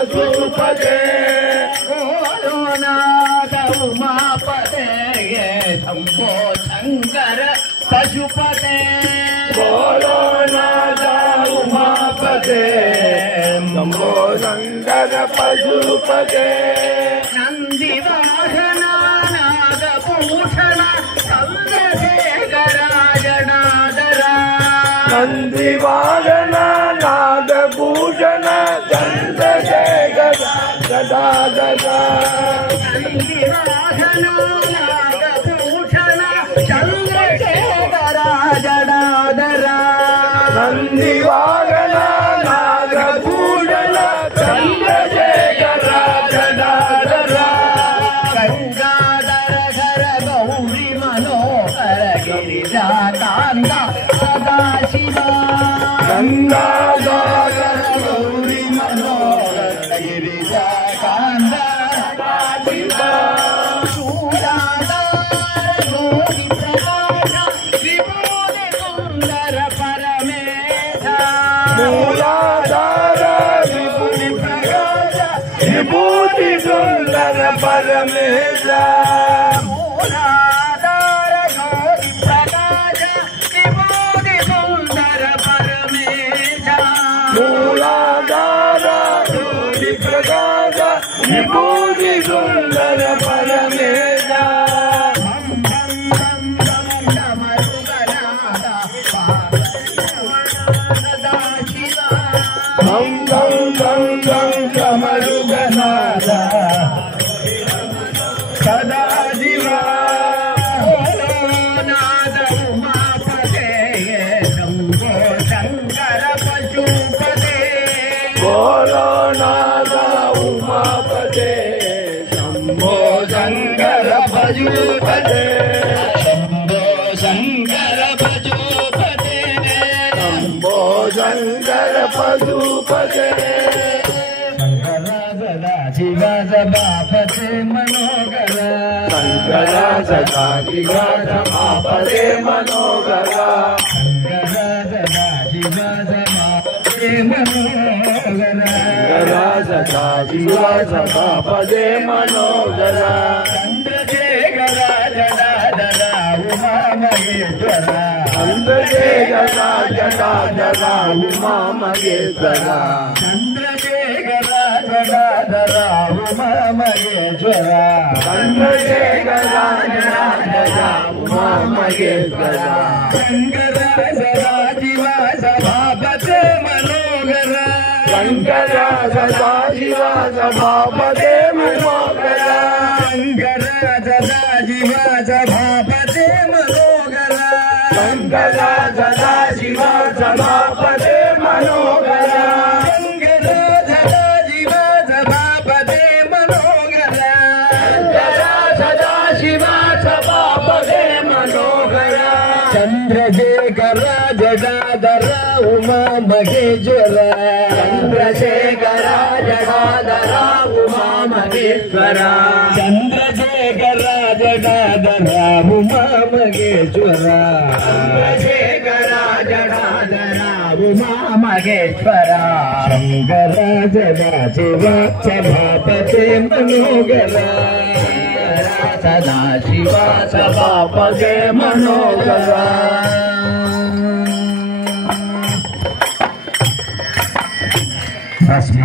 पशुपते भोलोनाथ उमापते शंभो शंकर पशुपते भोलोनाथ उमापते शंभो शंकर पशुपते नंदी वाहना नागभूषण चंद्रशेखरा जनार्दना नंदी वाहना नागभूषण चंद्रशेखरा गदाधरा नंदी वाहना नागभूषण चंद्रशेखरा जनार्दना नंदी वाहना नागभूषण चंद्रशेखरा गदाधरा गंगाधर धर गौरी मनोहर गिरिजाकांता सदाशिवा गंगाधर गौरी मनोहर गिरिजाकांता सदाशिवा शूराधार ज्योति प्रकाश विभूति सुंदर परमेशा मूलाधार विभूति प्रकाश विभूति सुंदर परमेशा मूलाधार ज्योति प्रकाश विभूति सुंदर परमेशा मूलाधार ज्योति प्रकाश विभूति सुंदर परमेशा हम गम गम गम डमरुगनादा सदा शिवा भोलोनाथ उमापते शंभो शंकर पशुपते भोलोनाथ उमापते शंभो शंकर पशुपते शंभो शंकर पशुपते शंभो शंकर पशुपते शिवा सभापते मनोहर शंकरा सदा शिवा समापते मनोहर शिवा सभापते मनोहर शंकरा सदा शिवा समापते मनोहर चंद्रशेखरा जनार्दना उमा महेश्वरा चंद्रशेखरा जनार्दना उमा महेश्वरा चंद्रशेखरा जनार्दना उमा महेश्वरा चंद्रशेखरा जनार्दना उमा महेश्वरा शंकरा सदा शिवा सभापते मनोहर शंकरा सदा शिवा सभापते मनोहर शंकरा सदा शिवा सभापते मनोहर शंकरा सदा शिवा सभापते मनोहर शंकरा सदा शिवा सभापते मनोहर शंकरा सदा शिवा सभापते मनोहर चंद्रशेखरा जटाधरा उमा महेश्वरा चंद्रशेखरा जटाधरा उमा महेश्वरा चंद्रशेखरा जटाधरा उमा महेश्वरा चंद्रशेखरा जटाधरा उमा महेश्वरा शंकरा सदा शिवा सभापते मनोहर सदा शिवा सभापते मनोहर भस्म